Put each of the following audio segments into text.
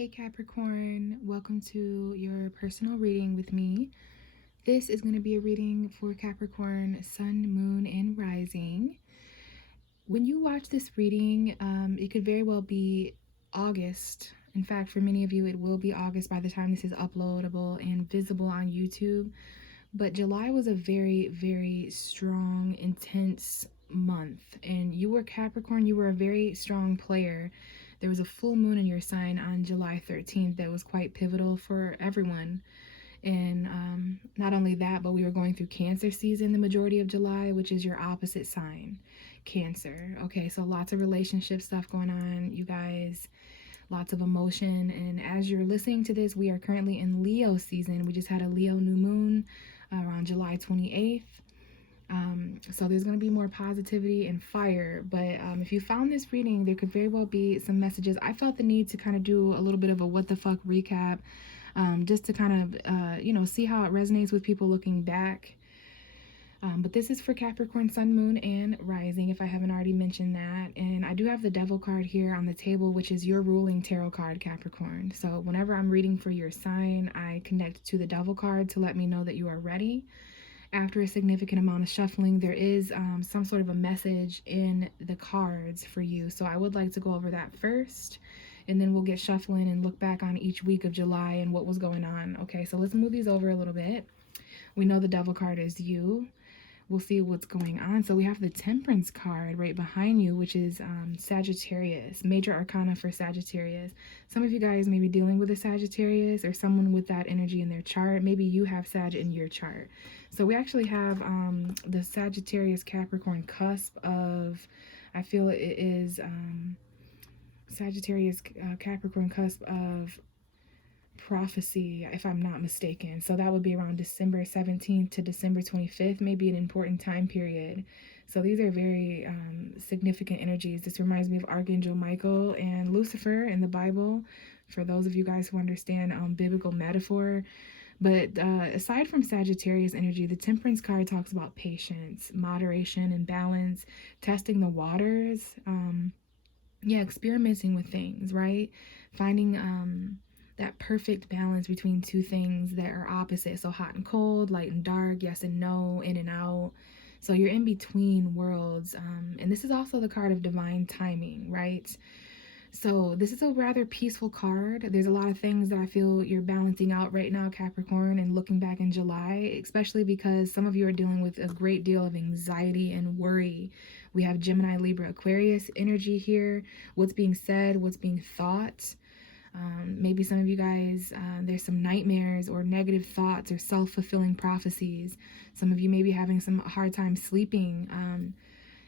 Hey Capricorn, welcome to your personal reading with me. This is going to be a reading for Capricorn, Sun, Moon, and Rising. When you watch this reading, it could very well be August. In fact, for many of you, it will be August by the time this is uploadable and visible on YouTube. But July was a very, very strong, intense month. And you were Capricorn, you were a very strong player. There was a full moon in your sign on July 13th that was quite pivotal for everyone. And not only that, but we were going through Cancer season the majority of July, which is your opposite sign, Cancer. Okay, so lots of relationship stuff going on, you guys, lots of emotion. And as you're listening to this, we are currently in Leo season. We just had a Leo new moon around July 28th. So there's going to be more positivity and fire. But if you found this reading, there could very well be some messages. I felt the need to kind of do a little bit of a what the fuck recap, just to kind of, see how it resonates with people looking back. But this is for Capricorn, Sun, Moon, and Rising, if I haven't already mentioned that. And I do have the Devil card here on the table, which is your ruling tarot card, Capricorn. So whenever I'm reading for your sign, I connect to the Devil card to let me know that you are ready. After a significant amount of shuffling, there is some sort of a message in the cards for you. So I would like to go over that first, and then we'll get shuffling and look back on each week of July and what was going on. Okay, so let's move these over a little bit. We know the Devil card is you. We'll see what's going on. So we have the Temperance card right behind you, which is Sagittarius, major arcana for Sagittarius. Some of you guys may be dealing with a Sagittarius or someone with that energy in their chart. Maybe you have Sag in your chart. So we actually have the Sagittarius Capricorn cusp of, I feel it is Sagittarius Capricorn cusp of prophecy, if I'm not mistaken. So that would be around December 17th to December 25th, maybe an important time period. So these are very significant energies. This reminds me of Archangel Michael and Lucifer in the Bible, for those of you guys who understand biblical metaphor. But aside from Sagittarius energy, the Temperance card talks about patience, moderation, and balance, testing the waters, experimenting with things, right? Finding that perfect balance between two things that are opposite. So hot and cold, light and dark, yes and no, in and out. So you're in between worlds. And this is also the card of divine timing, right? So this is a rather peaceful card. There's a lot of things that I feel you're balancing out right now, Capricorn, and looking back in July, especially because some of you are dealing with a great deal of anxiety and worry. We have Gemini, Libra, Aquarius energy here. What's being said, what's being thought. Maybe some of you guys, there's some nightmares or negative thoughts or self-fulfilling prophecies. Some of you may be having some hard time sleeping,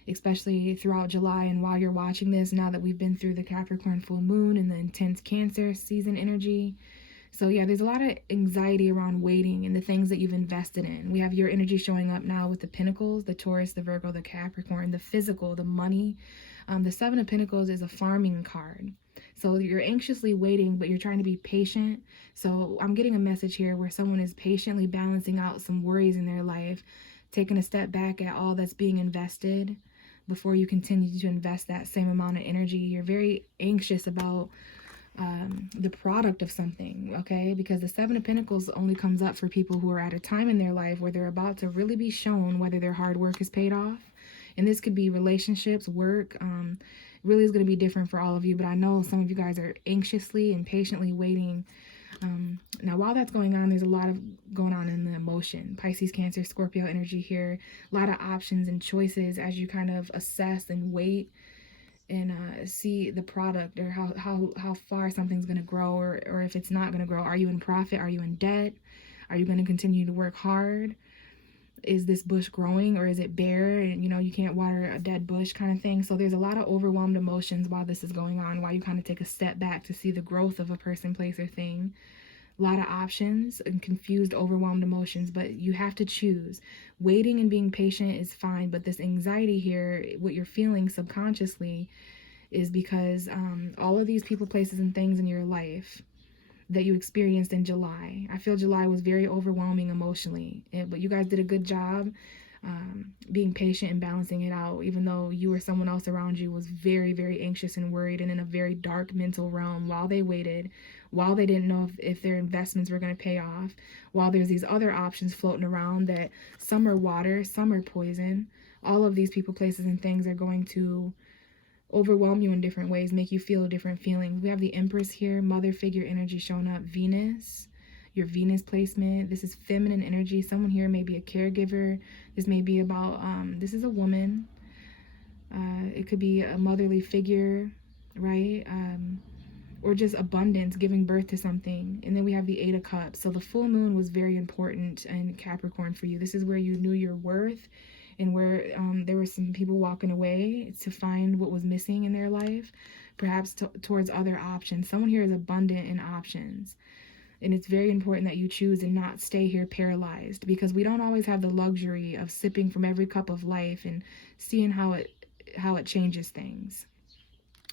especially throughout July and while you're watching this, now that we've been through the Capricorn full moon and the intense Cancer season energy. So yeah, there's a lot of anxiety around waiting and the things that you've invested in. We have your energy showing up now with the Pentacles, the Taurus, the Virgo, the Capricorn, the physical, the money. The Seven of Pentacles is a farming card. So you're anxiously waiting, but you're trying to be patient. So I'm getting a message here where someone is patiently balancing out some worries in their life, taking a step back at all that's being invested before you continue to invest that same amount of energy. You're very anxious about the product of something, okay? Because the Seven of Pentacles only comes up for people who are at a time in their life where they're about to really be shown whether their hard work is paid off. And this could be relationships, work, really is going to be different for all of you, but I know some of you guys are anxiously and patiently waiting. Now, while that's going on, there's a lot of going on in the emotion. Pisces, Cancer, Scorpio energy here. A lot of options and choices as you kind of assess and wait and see the product, or how far something's going to grow, or if it's not going to grow. Are you in profit? Are you in debt? Are you going to continue to work hard? Is this bush growing, or is it bare and you can't water a dead bush kind of thing? So there's a lot of overwhelmed emotions while this is going on, while you kind of take a step back to see the growth of a person, place, or thing. A lot of options and confused, overwhelmed emotions, but you have to choose. Waiting and being patient is fine, but this anxiety here, what you're feeling subconsciously, is because all of these people, places, and things in your life that you experienced in July. I feel July was very overwhelming emotionally, but you guys did a good job being patient and balancing it out, even though you or someone else around you was very, very anxious and worried and in a very dark mental realm while they waited, while they didn't know if their investments were going to pay off, while there's these other options floating around that some are water, some are poison. All of these people, places, and things are going to overwhelm you in different ways, make you feel different feelings. We have the Empress here, mother figure energy showing up, Venus, your Venus placement. This is feminine energy. Someone here may be a caregiver. This may be about, this is a woman. It could be a motherly figure, right? Or just abundance, giving birth to something. And then we have the Eight of Cups. So the full moon was very important in Capricorn for you. This is where you knew your worth, and where there were some people walking away to find what was missing in their life, perhaps towards other options. Someone here is abundant in options. And it's very important that you choose and not stay here paralyzed, because we don't always have the luxury of sipping from every cup of life and seeing how it changes things.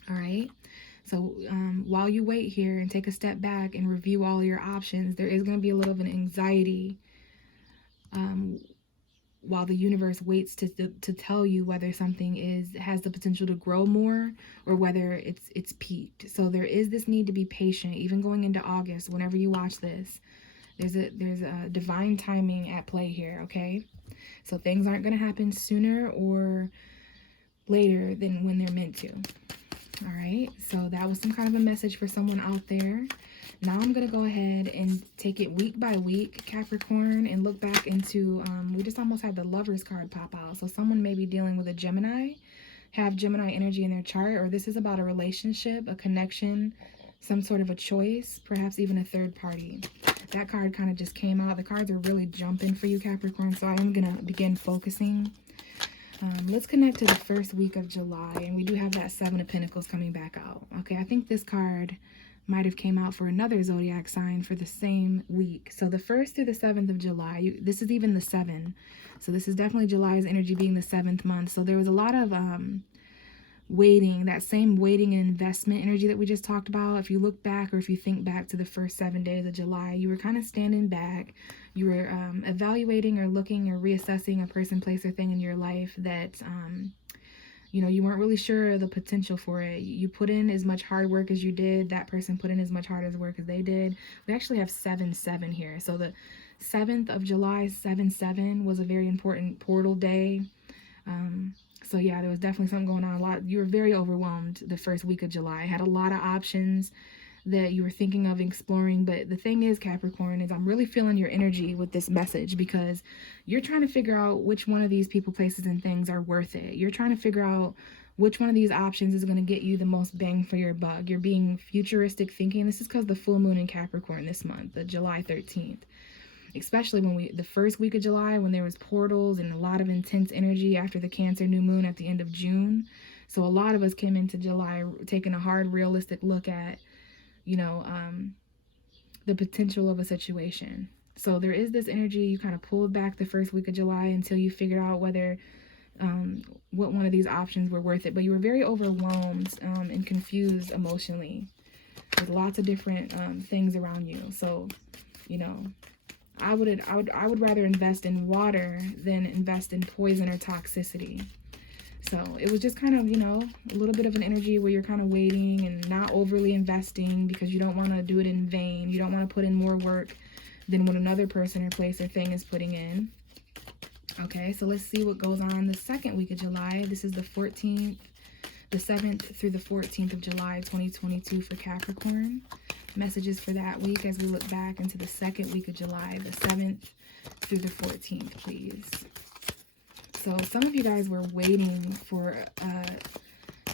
All right. So while you wait here and take a step back and review all your options, there is going to be a little of an anxiety while the universe waits to tell you whether something has the potential to grow more or whether it's peaked. So there is this need to be patient, even going into August. Whenever you watch this, there's a divine timing at play here. Okay, so things aren't going to happen sooner or later than when they're meant to. All right, so that was some kind of a message for someone out there. Now I'm going to go ahead and take it week by week, Capricorn, and look back into, we just almost had the Lovers card pop out. So someone may be dealing with a Gemini, have Gemini energy in their chart, or this is about a relationship, a connection, some sort of a choice, perhaps even a third party. That card kind of just came out. The cards are really jumping for you, Capricorn, so I am going to begin focusing. Let's connect to the first week of July, and we do have that Seven of Pentacles coming back out. Okay, I think this card might have came out for another zodiac sign for the same week. So the 1st through the 7th of July, this is even the 7. So this is definitely July's energy being the 7th month. So there was a lot of waiting, that same waiting and investment energy that we just talked about. If you look back, or if you think back to the first 7 days of July, you were kind of standing back. You were evaluating or looking or reassessing a person, place, or thing in your life that you know, you weren't really sure of the potential for it. You put in as much hard work as you did. That person put in as much hard work as they did. We actually have 7-7 here. So the 7th of July, 7-7 was a very important portal day. So yeah, there was definitely something going on. You were very overwhelmed the first week of July. Had a lot of options that you were thinking of exploring. But the thing is, Capricorn, is I'm really feeling your energy with this message, because you're trying to figure out which one of these people, places, and things are worth it. You're trying to figure out which one of these options is going to get you the most bang for your buck. You're being futuristic thinking. This is because the full moon in Capricorn this month, the July 13th. Especially when the first week of July, when there was portals and a lot of intense energy after the Cancer new moon at the end of June. So a lot of us came into July taking a hard, realistic look at, you know, the potential of a situation. So there is this energy. You kind of pulled back the first week of July until you figured out whether what one of these options were worth it. But you were very overwhelmed and confused emotionally with lots of different things around you. So, you know, I would rather invest in water than invest in poison or toxicity. So it was just kind of, you know, a little bit of an energy where you're kind of waiting and not overly investing, because you don't want to do it in vain. You don't want to put in more work than what another person or place or thing is putting in. Okay, so let's see what goes on the second week of July. This is the 14th, the 7th through the 14th of July, 2022 for Capricorn. Messages for that week as we look back into the second week of July, the 7th through the 14th, please. So some of you guys were waiting for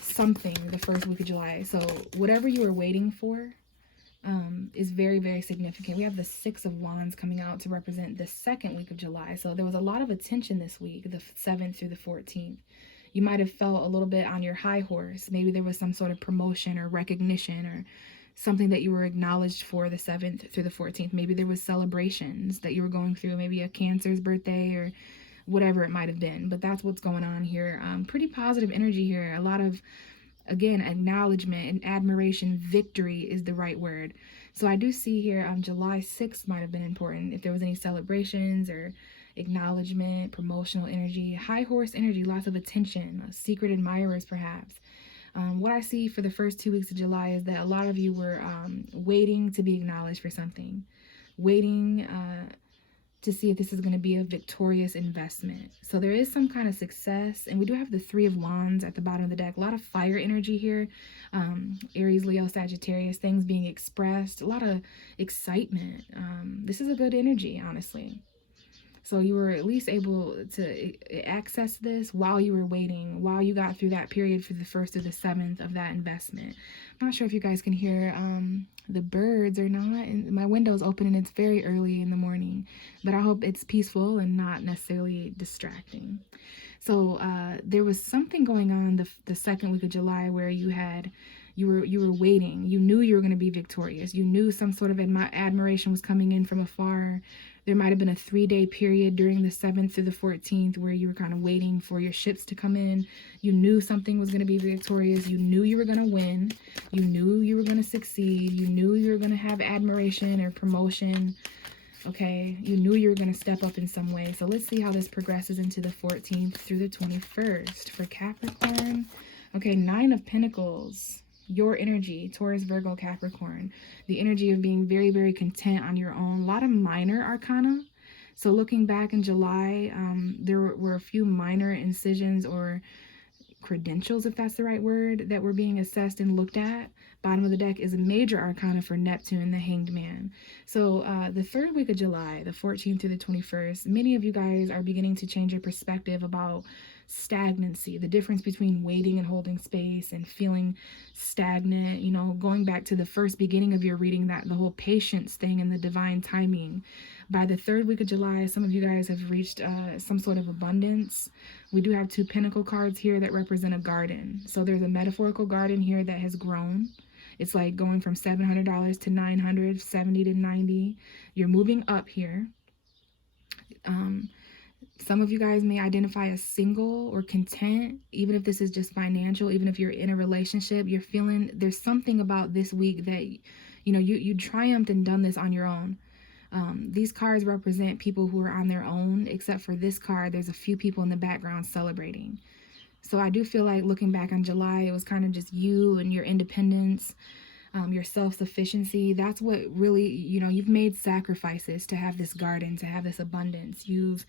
something the first week of July. So whatever you were waiting for is very, very significant. We have the 6 of Wands coming out to represent the second week of July. So there was a lot of attention this week, the 7th through the 14th. You might have felt a little bit on your high horse. Maybe there was some sort of promotion or recognition or something that you were acknowledged for the 7th through the 14th. Maybe there was celebrations that you were going through, maybe a Cancer's birthday or whatever it might have been. But that's what's going on here. Pretty positive energy here. A lot of, again, acknowledgement and admiration. Victory is the right word. So I do see here July 6th might have been important. If there was any celebrations or acknowledgement, promotional energy, high horse energy, lots of attention, secret admirers perhaps. What I see for the first 2 weeks of July is that a lot of you were waiting to be acknowledged for something, waiting to see if this is going to be a victorious investment. So there is some kind of success, and we do have the Three of Wands at the bottom of the deck. A lot of fire energy here. Aries, Leo, Sagittarius, things being expressed, a lot of excitement. This is a good energy, honestly. So you were at least able to access this while you were waiting, while you got through that period for the 1st to the 7th of that investment. I'm not sure if you guys can hear the birds or not. And my window's open and it's very early in the morning, but I hope it's peaceful and not necessarily distracting. So there was something going on the second week of July where you were waiting. You knew you were going to be victorious. You knew some sort of admiration was coming in from afar. There might have been a 3-day period during the 7th through the 14th where you were kind of waiting for your ships to come in. You knew something was going to be victorious. You knew you were going to win. You knew you were going to succeed. You knew you were going to have admiration or promotion. Okay, you knew you were going to step up in some way. So let's see how this progresses into the 14th through the 21st for Capricorn. Okay, 9 of Pentacles. Your energy, Taurus, Virgo, Capricorn. The energy of being very, very content on your own. A lot of minor arcana. So looking back in July, there were a few minor incisions or credentials, if that's the right word, that were being assessed and looked at. Bottom of the deck is a major arcana for Neptune, the Hanged Man. So the 3rd week of July, the 14th through the 21st, many of you guys are beginning to change your perspective about stagnancy, the difference between waiting and holding space and feeling stagnant. You know, going back to the first beginning of your reading, that the whole patience thing and the divine timing. By the 3rd week of July, some of you guys have reached some sort of abundance. We do have 2 pentacle cards here that represent a garden. So there's a metaphorical garden here that has grown. It's like going from $700 to $900, 70 to 90. You're moving up here. Some of you guys may identify as single or content, even if this is just financial, even if you're in a relationship, you're feeling there's something about this week that, you know, you triumphed and done this on your own. These cards represent people who are on their own, except for this card, there's a few people in the background celebrating. So I do feel like looking back on July, it was kind of just you and your independence, your self-sufficiency. That's what really, you know, you've made sacrifices to have this garden, to have this abundance. You've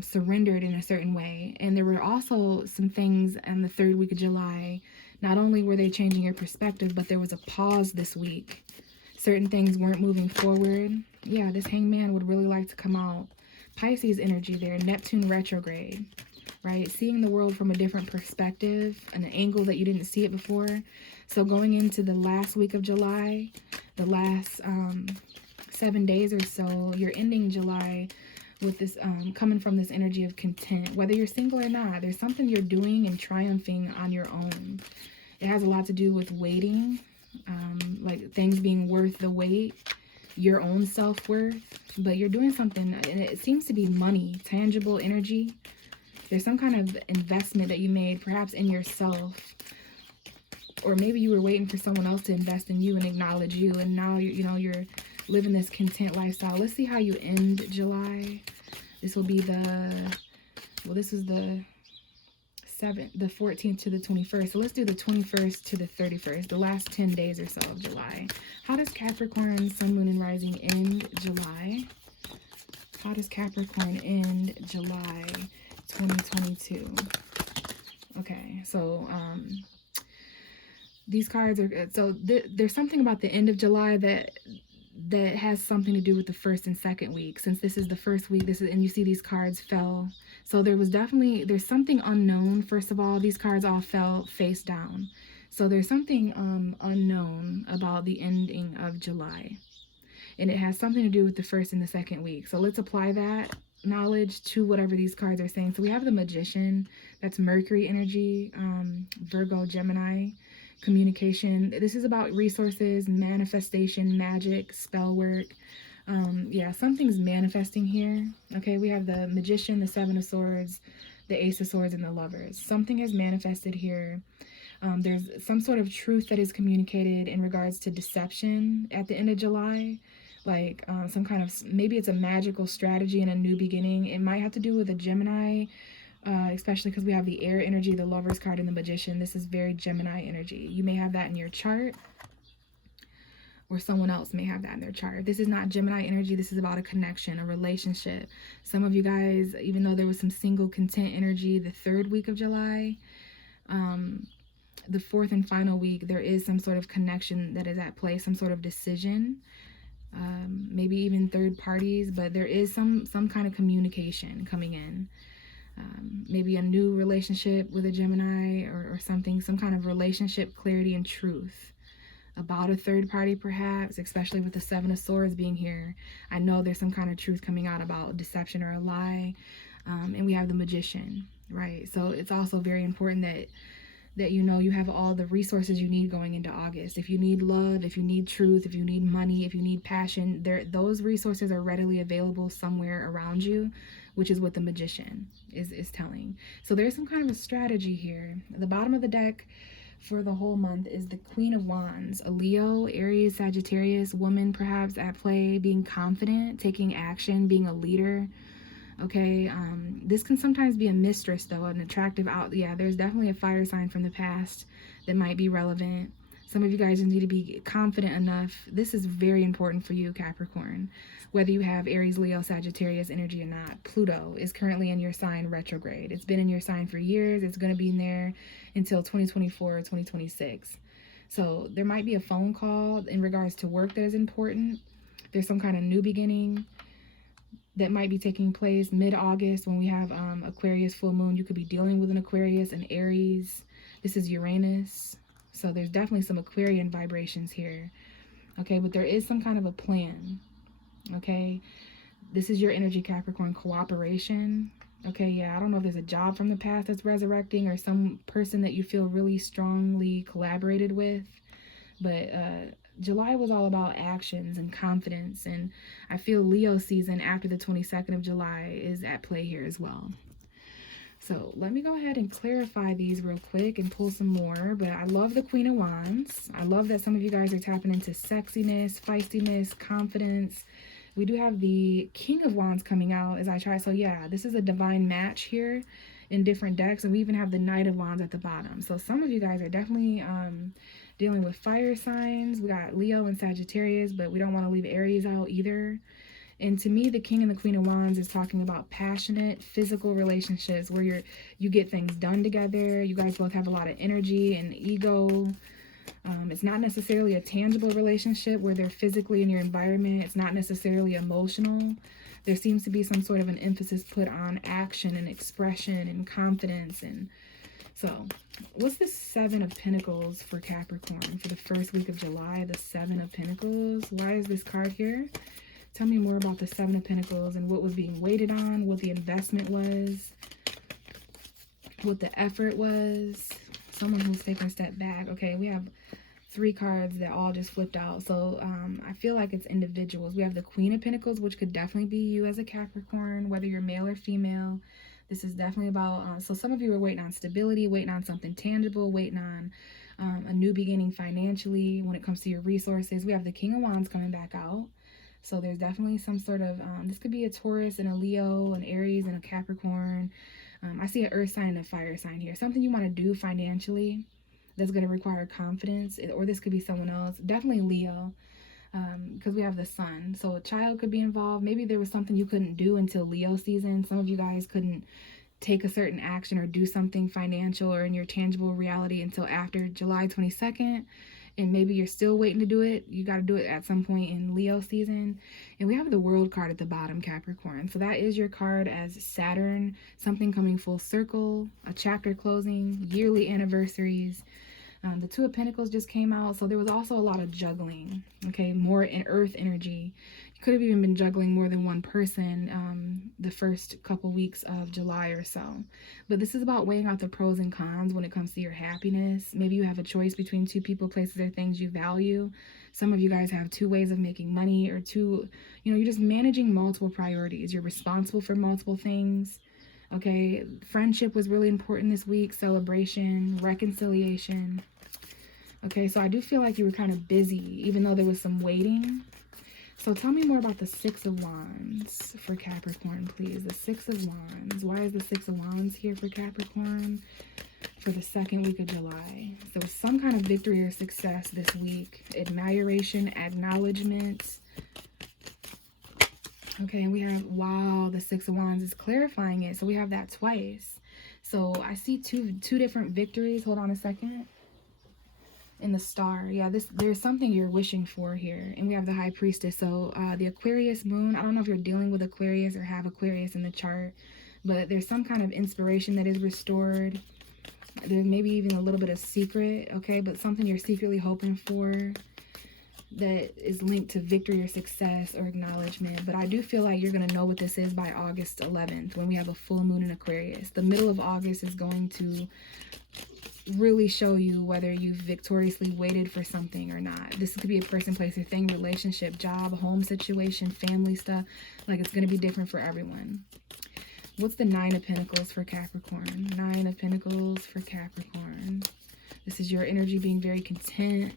surrendered in a certain way. And there were also some things in the 3rd week of July. Not only were they changing your perspective, but there was a pause this week. Certain things weren't moving forward. Yeah, this Hanged Man would really like to come out. Pisces energy there, Neptune retrograde, right? Seeing the world from a different perspective, an angle that you didn't see it before. So going into the last week of July, the last 7 days or so, you're ending July with this coming from this energy of content. Whether you're single or not, there's something you're doing and triumphing on your own. It has a lot to do with waiting, like things being worth the wait, your own self-worth, but you're doing something, and it seems to be money, tangible energy. There's some kind of investment that you made, perhaps in yourself, or maybe you were waiting for someone else to invest in you and acknowledge you, and now you're living this content lifestyle. Let's see how you end July. This will be this is the 14th to the 21st. So let's do the 21st to the 31st, the last 10 days or so of July. How does Capricorn, Sun, Moon, and Rising end July? How does Capricorn end July 2022? Okay, so these cards are, so there's something about the end of July that has something to do with the 1st and 2nd week. Since this is the 1st week, and you see these cards fell. So there's something unknown. First of all, these cards all fell face down. So there's something unknown about the ending of July. And it has something to do with the 1st and the 2nd week. So let's apply that knowledge to whatever these cards are saying. So we have the Magician. That's Mercury energy, Virgo, Gemini. Communication. This is about resources, manifestation, magic, spell work. Yeah, something's manifesting here. Okay, we have the Magician, the 7 of Swords, the Ace of Swords, and the Lovers. Something has manifested here. There's some sort of truth that is communicated in regards to deception at the end of July. like some kind of, maybe it's a magical strategy and a new beginning. It might have to do with a Gemini, especially because we have the air energy, the Lovers card, and the Magician. This is very Gemini energy. You may have that in your chart, or someone else may have that in their chart. This is not Gemini energy. This is about a connection, a relationship. Some of you guys, even though there was some single content energy the 3rd week of July, the 4th and final week, there is some sort of connection that is at play, some sort of decision, maybe even third parties, but there is some kind of communication coming in. Maybe a new relationship with a Gemini, or something, some kind of relationship clarity and truth about a third party, perhaps, especially with the 7 of Swords being here. I know there's some kind of truth coming out about deception or a lie. And we have the Magician, right? So it's also very important that you know you have all the resources you need going into August. If you need love, if you need truth, if you need money, if you need passion, those resources are readily available somewhere around you, which is what the Magician is telling. So there's some kind of a strategy here. At the bottom of the deck for the whole month is the Queen of Wands, a Leo, Aries, Sagittarius woman perhaps at play, being confident, taking action, being a leader. Okay, this can sometimes be a mistress though, an attractive yeah, there's definitely a fire sign from the past that might be relevant. Some of you guys need to be confident enough. This is very important for you, Capricorn. Whether you have Aries, Leo, Sagittarius energy or not, Pluto is currently in your sign retrograde. It's been in your sign for years. It's going to be in there until 2024 or 2026. So there might be a phone call in regards to work that is important. There's some kind of new beginning that might be taking place mid-August when we have Aquarius full moon. You could be dealing with an Aquarius, an Aries. This is Uranus. So there's definitely some Aquarian vibrations here. Okay, but there is some kind of a plan. Okay, this is your energy, Capricorn, cooperation. Okay, yeah, I don't know if there's a job from the past that's resurrecting, or some person that you feel really strongly collaborated with. But July was all about actions and confidence, and I feel Leo season after the 22nd of July is at play here as well. So let me go ahead and clarify these real quick and pull some more. But I love the Queen of Wands. I love that some of you guys are tapping into sexiness, feistiness, confidence. We do have the King of Wands coming out as I try. So yeah, this is a divine match here in different decks. And we even have the Knight of Wands at the bottom. So some of you guys are definitely dealing with fire signs. We got Leo and Sagittarius, but we don't want to leave Aries out either. And to me, the King and the Queen of Wands is talking about passionate, physical relationships where you get things done together. You guys both have a lot of energy and ego. It's not necessarily a tangible relationship where they're physically in your environment. It's not necessarily emotional. There seems to be some sort of an emphasis put on action and expression and confidence. And so, what's the 7 of Pentacles for Capricorn for the first week of July? The 7 of Pentacles. Why is this card here? Tell me more about the 7 of Pentacles and what was being waited on, what the investment was, what the effort was. Someone who's taking a step back. Okay, we have 3 cards that all just flipped out. So I feel like it's individuals. We have the Queen of Pentacles, which could definitely be you as a Capricorn, whether you're male or female. This is definitely about, so some of you are waiting on stability, waiting on something tangible, waiting on a new beginning financially when it comes to your resources. We have the King of Wands coming back out. So there's definitely some sort of, this could be a Taurus and a Leo, an Aries and a Capricorn. I see an earth sign and a fire sign here. Something you want to do financially that's going to require confidence, or this could be someone else. Definitely Leo, because we have the sun. So a child could be involved. Maybe there was something you couldn't do until Leo season. Some of you guys couldn't take a certain action or do something financial or in your tangible reality until after July 22nd. And maybe you're still waiting to do it. You got to do it at some point in Leo season. And we have the World card at the bottom, Capricorn. So that is your card as Saturn, something coming full circle, a chapter closing, yearly anniversaries. The 2 of Pentacles just came out. So there was also a lot of juggling, okay, more in earth energy. You could have even been juggling more than one person the first couple weeks of July or so. But this is about weighing out the pros and cons when it comes to your happiness. Maybe you have a choice between 2 people, places, or things you value. Some of you guys have 2 ways of making money, or 2, you're just managing multiple priorities. You're responsible for multiple things. Okay, friendship was really important this week, celebration, reconciliation. Okay, so I do feel like you were kind of busy, even though there was some waiting. So tell me more about the Six of Wands for Capricorn, please. The Six of Wands. Why is the Six of Wands here for Capricorn for the second week of July? So some kind of victory or success this week. Admiration, acknowledgement. Okay, and we have, wow, the Six of Wands is clarifying it. So we have that twice. So I see two different victories. Hold on a second. In the Star, yeah, there's something you're wishing for here. And we have the High Priestess. So the Aquarius moon, I don't know if you're dealing with Aquarius or have Aquarius in the chart, but there's some kind of inspiration that is restored. There's maybe even a little bit of secret, okay, but something you're secretly hoping for that is linked to victory or success or acknowledgement. But I do feel like you're going to know what this is by August 11th when we have a full moon in Aquarius. The middle of August is going to really show you whether you've victoriously waited for something or not. This could be a person, place, or thing, relationship, job, home situation, family stuff. Like, it's going to be different for everyone. What's the Nine of Pentacles for Capricorn? Nine of Pentacles for Capricorn. This is your energy being very content.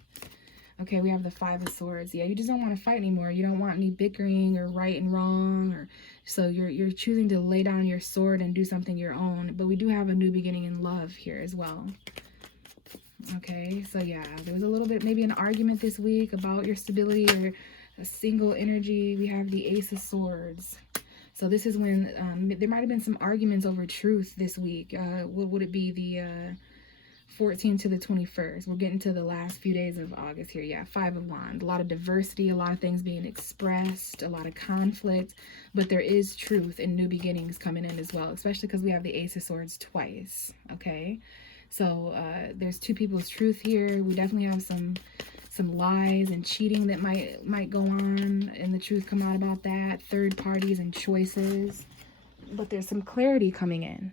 Okay, we have the Five of Swords. Yeah, you just don't want to fight anymore. You don't want any bickering or right and wrong, or so you're choosing to lay down your sword and do something your own. But we do have a new beginning in love here as well. Okay, so yeah, there was a little bit, maybe an argument this week about your stability or a single energy. We have the Ace of Swords. So this is when there might have been some arguments over truth this week. What would it be? The 14th to the 21st. We're getting to the last few days of August here. Yeah, Five of Wands. A lot of diversity, a lot of things being expressed, a lot of conflict, but there is truth and new beginnings coming in as well, especially because we have the Ace of Swords twice. Okay, so there's two people's truth here. We definitely have some lies and cheating that might go on, and the truth come out about that. Third parties and choices, but there's some clarity coming in.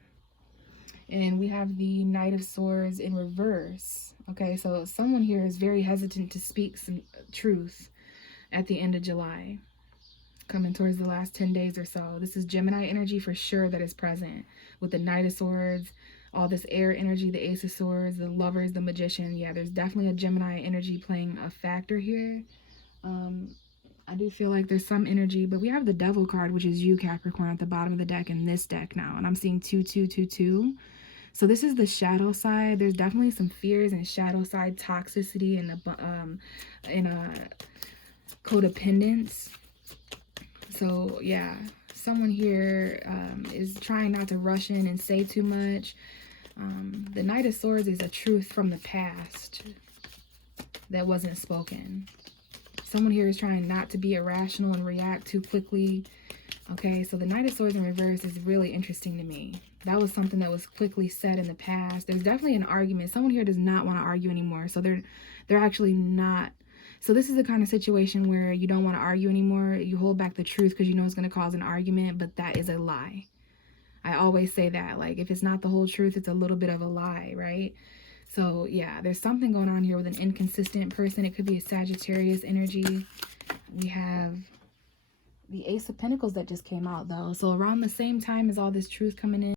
And we have the Knight of Swords in reverse. Okay, so someone here is very hesitant to speak some truth at the end of July, coming towards the last 10 days or so. This is Gemini energy for sure that is present with the Knight of Swords, all this air energy, the Ace of Swords, the Lovers, the Magician. Yeah, there's definitely a Gemini energy playing a factor here. I do feel like there's some energy, but we have the Devil card, which is you, Capricorn, at the bottom of the deck in this deck now. And I'm seeing 2222. So this is the shadow side. There's definitely some fears and shadow side toxicity and codependence. So yeah, someone here is trying not to rush in and say too much. The Knight of Swords is a truth from the past that wasn't spoken. Someone here is trying not to be irrational and react too quickly. Okay, so the Knight of Swords in reverse is really interesting to me. That was something that was quickly said in the past. There's definitely an argument. Someone here does not want to argue anymore. So they're actually not. So this is the kind of situation where you don't want to argue anymore. You hold back the truth because you know it's going to cause an argument, but that is a lie. I always say that. Like, if it's not the whole truth, it's a little bit of a lie, right? So yeah, there's something going on here with an inconsistent person. It could be a Sagittarius energy. We have the Ace of Pentacles that just came out though. So around the same time as all this truth coming in,